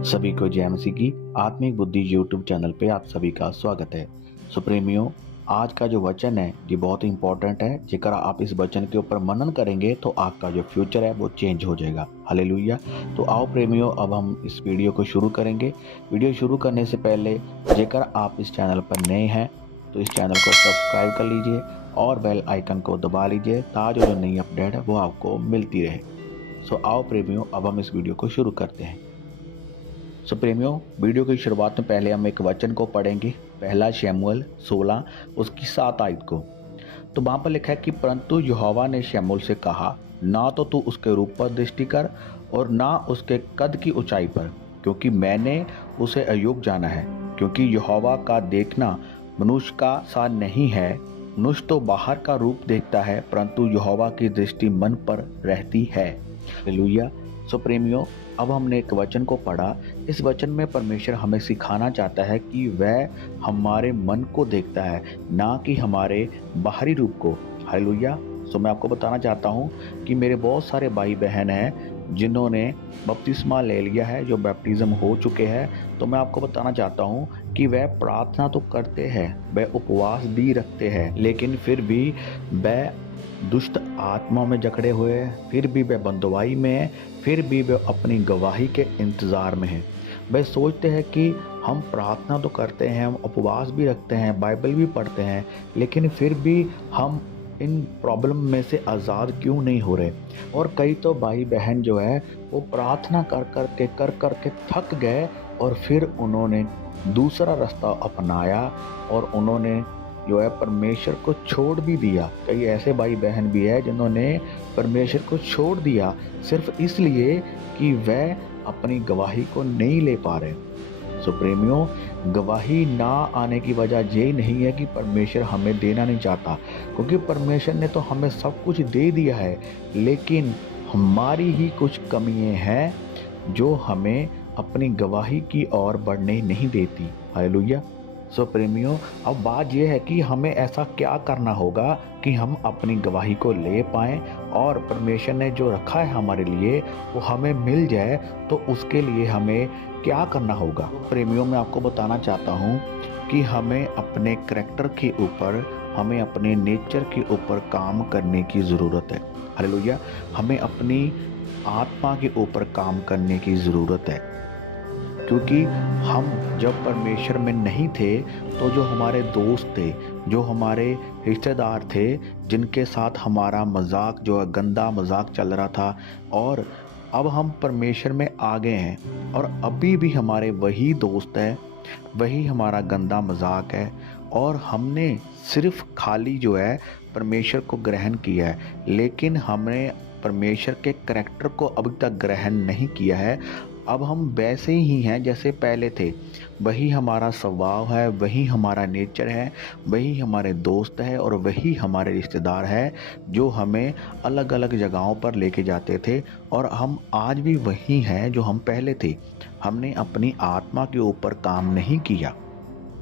सभी को जय मसीह की आत्मिक बुद्धि यूट्यूब चैनल पे आप सभी का स्वागत है। सुप्रेमियों, आज का जो वचन है ये बहुत इंपॉर्टेंट है। जेकर आप इस वचन के ऊपर मनन करेंगे तो आपका जो फ्यूचर है वो चेंज हो जाएगा। हालेलुया। तो आओ प्रेमियों, अब हम इस वीडियो को शुरू करेंगे। वीडियो शुरू करने से पहले जेकर आप इस चैनल पर नए हैं तो इस चैनल को सब्सक्राइब कर लीजिए और बेल आइकन को दबा लीजिए ताकि जो नई अपडेट है वो आपको मिलती रहे। सो आओ प्रेमियों, अब हम इस वीडियो को शुरू करते हैं। सो प्रेमियों, वीडियो की शुरुआत में पहले हम एक वचन को पढ़ेंगे। पहला शमूएल 16 उसकी 7 आयत को। तो वहाँ पर लिखा है कि परंतु यहोवा ने शमूएल से कहा, ना तो तू उसके रूप पर दृष्टि कर और ना उसके कद की ऊंचाई पर, क्योंकि मैंने उसे अयोग्य जाना है। क्योंकि यहोवा का देखना मनुष्य का सा नहीं है। मनुष्य तो बाहर का रूप देखता है, परंतु यहोवा की दृष्टि मन पर रहती है। हालेलुया। सो प्रेमियों, अब हमने एक वचन को पढ़ा। इस वचन में परमेश्वर हमें सिखाना चाहता है कि वह हमारे मन को देखता है, ना कि हमारे बाहरी रूप को। हालेलुया। सो मैं आपको बताना चाहता हूँ कि मेरे बहुत सारे भाई बहन हैं जिन्होंने बपतिस्मा ले लिया है, जो बैप्टिज्म हो चुके हैं। तो मैं आपको बताना चाहता हूँ कि वह प्रार्थना तो करते हैं, वह उपवास भी रखते हैं, लेकिन फिर भी वह दुष्ट आत्मा में जकड़े हुए हैं, फिर भी वह बंदवाई में है, फिर भी वह अपनी गवाही के इंतज़ार में है। वह सोचते हैं कि हम प्रार्थना तो करते हैं, हम उपवास भी रखते हैं, बाइबल भी पढ़ते हैं, लेकिन फिर भी हम इन प्रॉब्लम में से आज़ाद क्यों नहीं हो रहे। और कई तो भाई बहन जो है वो प्रार्थना कर कर के थक गए और फिर उन्होंने दूसरा रास्ता अपनाया और उन्होंने जो है परमेश्वर को छोड़ भी दिया। कई ऐसे भाई बहन भी है जिन्होंने परमेश्वर को छोड़ दिया सिर्फ इसलिए कि वह अपनी गवाही को नहीं ले पा रहे। सो प्रेमियों, गवाही ना आने की वजह यही नहीं है कि परमेश्वर हमें देना नहीं चाहता, क्योंकि परमेश्वर ने तो हमें सब कुछ दे दिया है, लेकिन हमारी ही कुछ कमियां हैं जो हमें अपनी गवाही की ओर बढ़ने नहीं देती। हालेलुया। सो प्रेमियों, अब बात यह है कि हमें ऐसा क्या करना होगा कि हम अपनी गवाही को ले पाएँ और परमेश्वर ने जो रखा है हमारे लिए वो हमें मिल जाए। तो उसके लिए हमें क्या करना होगा? प्रेमियों, मैं आपको बताना चाहता हूँ कि हमें अपने करैक्टर के ऊपर, हमें अपने नेचर के ऊपर काम करने की ज़रूरत है। हालेलुया। हमें अपनी आत्मा के ऊपर काम करने की ज़रूरत है, क्योंकि हम जब परमेश्वर में नहीं थे तो जो हमारे दोस्त थे, जो हमारे रिश्तेदार थे, जिनके साथ हमारा मजाक जो है गंदा मजाक चल रहा था, और अब हम परमेश्वर में आ गए हैं और अभी भी हमारे वही दोस्त हैं, वही हमारा गंदा मजाक है, और हमने सिर्फ खाली जो है परमेश्वर को ग्रहण किया है, लेकिन हमने परमेश्वर के करैक्टर को अभी तक ग्रहण नहीं किया है। अब हम वैसे ही हैं जैसे पहले थे। वही हमारा स्वभाव है, वही हमारा नेचर है, वही हमारे दोस्त है और वही हमारे रिश्तेदार है जो हमें अलग अलग जगहों पर लेके जाते थे, और हम आज भी वही हैं जो हम पहले थे। हमने अपनी आत्मा के ऊपर काम नहीं किया।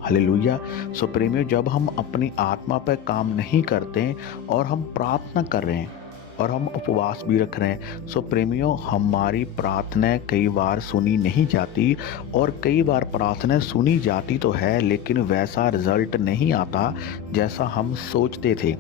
हालेलुया। सो प्रेमियों, जब हम अपनी आत्मा पर काम नहीं करते और हम प्रार्थना कर रहे हैं और हम उपवास भी रख रहे हैं, सो प्रेमियों, हमारी प्रार्थनाएं कई बार सुनी नहीं जाती, और कई बार प्रार्थनाएं सुनी जाती तो है लेकिन वैसा रिजल्ट नहीं आता जैसा हम सोचते थे।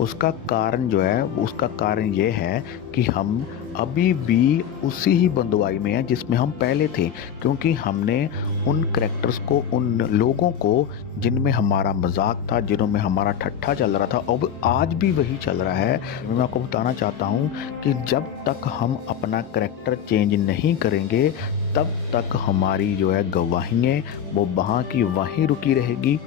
उसका कारण जो है, उसका कारण ये है कि हम अभी भी उसी ही बंधुआई में हैं जिसमें हम पहले थे, क्योंकि हमने उन करैक्टर्स को, उन लोगों को जिनमें हमारा मजाक था, जिनमें हमारा ठट्ठा चल रहा था, अब आज भी वही चल रहा है। मैं आपको बताना चाहता हूँ कि जब तक हम अपना करैक्टर चेंज नहीं करेंगे तब तक हमारी जो है गवाहियाँ वो वहाँ की वहीं रुकी रहेगी,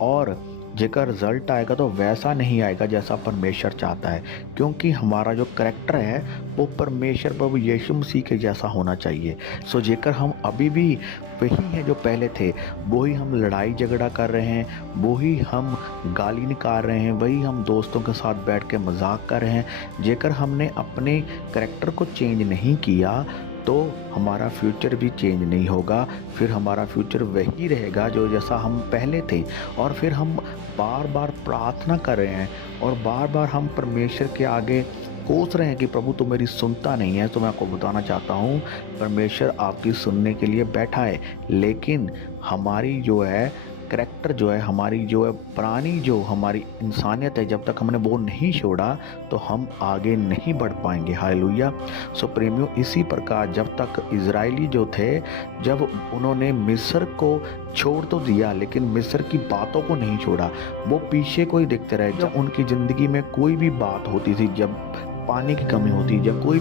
और जेकर रिजल्ट आएगा तो वैसा नहीं आएगा जैसा परमेश्वर चाहता है, क्योंकि हमारा जो करैक्टर है वो परमेश्वर प्रभु यीशु मसीह के जैसा होना चाहिए। सो जेकर हम अभी भी वही हैं जो पहले थे, वही हम लड़ाई झगड़ा कर रहे हैं, वही हम गाली निकाल रहे हैं, वही हम दोस्तों के साथ बैठ के मजाक कर रहे हैं, जेकर हमने अपने करैक्टर को चेंज नहीं किया तो हमारा फ्यूचर भी चेंज नहीं होगा। फिर हमारा फ्यूचर वही रहेगा जो जैसा हम पहले थे, और फिर हम बार बार प्रार्थना कर रहे हैं और बार बार हम परमेश्वर के आगे कोस रहे हैं कि प्रभु तो मेरी सुनता नहीं है, तो मैं आपको बताना चाहता हूँ परमेश्वर आपकी सुनने के लिए बैठा है। लेकिन हमारी जो है करैक्टर जो है, हमारी जो है पुरानी जो हमारी इंसानियत है, जब तक हमने वो नहीं छोड़ा तो हम आगे नहीं बढ़ पाएंगे। हालेलुया। सो प्रेमियों, इसी प्रकार जब तक इजरायली जो थे, जब उन्होंने मिस्र को छोड़ तो दिया लेकिन मिस्र की बातों को नहीं छोड़ा, वो पीछे को ही देखते रहे। जब उनकी ज़िंदगी में कोई भी बात होती थी, जब पानी की कमी होती, जब कोई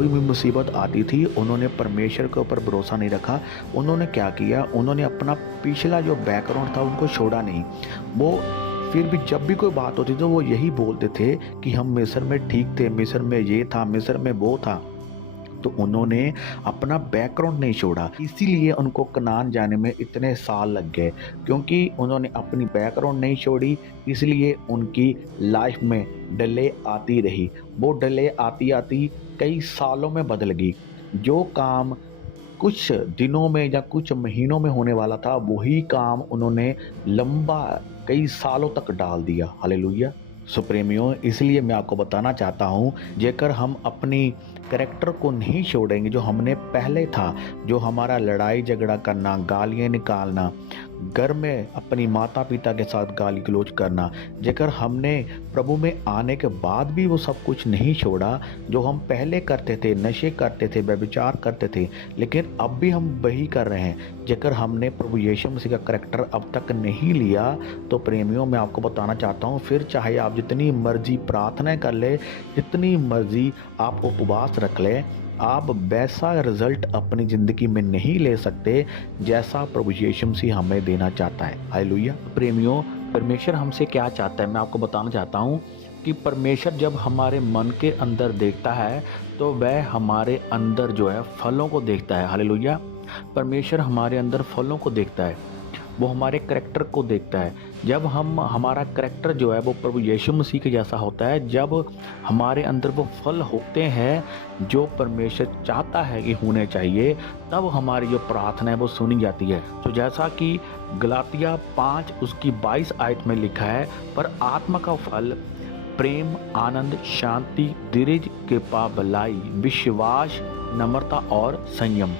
भी मुसीबत आती थी, उन्होंने परमेश्वर के ऊपर भरोसा नहीं रखा। उन्होंने क्या किया, उन्होंने अपना पिछला जो बैकग्राउंड था उनको छोड़ा नहीं। वो फिर भी जब भी कोई बात होती तो वो यही बोलते थे कि हम मिस्र में ठीक थे, मिस्र में ये था, मिस्र में वो था। तो उन्होंने अपना बैकग्राउंड नहीं छोड़ा, इसीलिए उनको कनान जाने में इतने साल लग गए, क्योंकि उन्होंने अपनी बैकग्राउंड नहीं छोड़ी। इसलिए उनकी लाइफ में डिले आती रही। वो डिले आती आती कई सालों में बदल गई। जो काम कुछ दिनों में या कुछ महीनों में होने वाला था, वही काम उन्होंने लंबा कई सालों तक डाल दिया। हालेलुया। सो प्रेमियों, इसलिए मैं आपको बताना चाहता हूँ, जेकर हम अपनी करैक्टर को नहीं छोड़ेंगे जो हमने पहले था, जो हमारा लड़ाई झगड़ा करना, गालियाँ निकालना, घर में अपनी माता पिता के साथ गाली गलौज करना, जेकर हमने प्रभु में आने के बाद भी वो सब कुछ नहीं छोड़ा, जो हम पहले करते थे, नशे करते थे, व्यभिचार करते थे, लेकिन अब भी हम वही कर रहे हैं, जेकर हमने प्रभु यीशु मसीह का करैक्टर अब तक नहीं लिया, तो प्रेमियों मैं आपको बताना चाहता हूँ, फिर चाहे आप जितनी मर्जी प्रार्थना कर ले, जितनी मर्जी आप उपवास रख ले, आप वैसा रिजल्ट अपनी ज़िंदगी में नहीं ले सकते जैसा प्रभु यीशु मसीह हमें देना चाहता है। हालेलुया। प्रेमियों, परमेश्वर हमसे क्या चाहता है, मैं आपको बताना चाहता हूँ कि परमेश्वर जब हमारे मन के अंदर देखता है तो वह हमारे अंदर जो है फलों को देखता है। हालेलुया। परमेश्वर हमारे अंदर फलों को देखता है, वो हमारे करैक्टर को देखता है। जब हमारा करैक्टर जो है वो प्रभु यीशु मसीह के जैसा होता है, जब हमारे अंदर वो फल होते हैं जो परमेश्वर चाहता है कि होने चाहिए, तब हमारी जो प्रार्थना है वो सुनी जाती है। तो जैसा कि गलातिया 5 उसकी 22 आयत में लिखा है, पर आत्मा का फल प्रेम, आनंद, शांति, धीरज, कृपा, भलाई, विश्वास, नम्रता और संयम।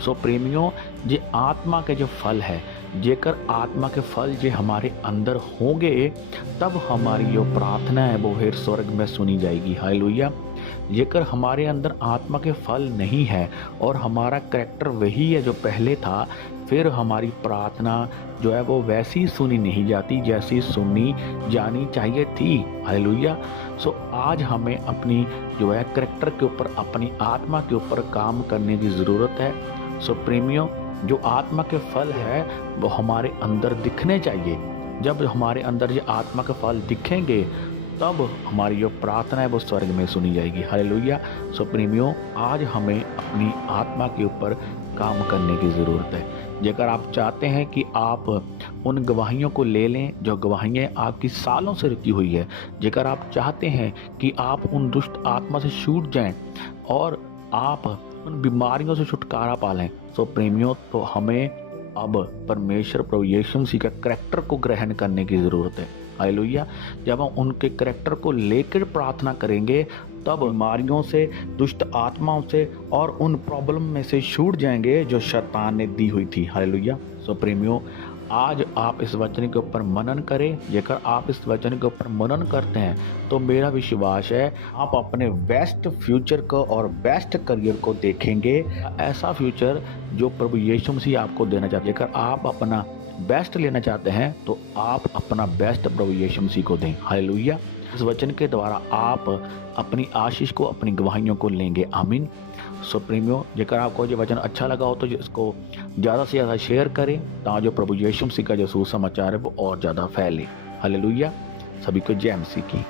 सो प्रेमियों, ये आत्मा के जो फल है, जेकर आत्मा के फल जो हमारे अंदर होंगे, तब हमारी जो प्रार्थना है वो फिर स्वर्ग में सुनी जाएगी। हालेलुया। जेकर हमारे अंदर आत्मा के फल नहीं है और हमारा करैक्टर वही है जो पहले था, फिर हमारी प्रार्थना जो है वो वैसी सुनी नहीं जाती जैसी सुनी जानी चाहिए थी। हालेलुया। सो आज हमें अपनी जो है करैक्टर के ऊपर, अपनी आत्मा के ऊपर काम करने की ज़रूरत है। सो प्रेमियों, जो आत्मा के फल है वो हमारे अंदर दिखने चाहिए। जब हमारे अंदर ये आत्मा के फल दिखेंगे, तब हमारी जो प्रार्थना है वो स्वर्ग में सुनी जाएगी। हालेलुया। सो प्रेमियों, आज हमें अपनी आत्मा के ऊपर काम करने की ज़रूरत है। जेकर आप चाहते हैं कि आप उन गवाहियों को ले लें जो गवाहियाँ आपकी सालों से रुकी हुई है, जेकर आप चाहते हैं कि आप उन दुष्ट आत्मा से छूट जाएं और आप उन बीमारियों से छुटकारा पा लें, तो प्रेमियों, तो हमें अब परमेश्वर प्रभु यीशु मसीह का करैक्टर को ग्रहण करने की ज़रूरत है। हालेलुया। जब हम उनके करैक्टर को लेकर प्रार्थना करेंगे, तब बीमारियों से, दुष्ट आत्माओं से और उन प्रॉब्लम में से छूट जाएंगे जो शैतान ने दी हुई थी। हालेलुया। सो प्रेमियों, आज आप इस वचन के ऊपर मनन करें। जेकर आप इस वचन के ऊपर मनन करते हैं तो मेरा विश्वास है आप अपने बेस्ट फ्यूचर को और बेस्ट करियर को देखेंगे। ऐसा फ्यूचर जो प्रभु यीशु मसीह आपको देना चाहते हैं। जेकर आप अपना बेस्ट लेना चाहते हैं तो आप अपना बेस्ट प्रभु यीशु मसीह को दें। हालेलुया। इस वचन के द्वारा आप अपनी आशीष को, अपनी गवाहियों को लेंगे। आमीन। सो प्रेमियों, जेकर आपको ये वचन अच्छा लगा हो तो इसको ज़्यादा से ज़्यादा शेयर करें, ताकि जो प्रभु यीशु मसीह का जो सुसमाचार है वो और ज़्यादा फैले। हालेलुया। सभी को जय मसीह की।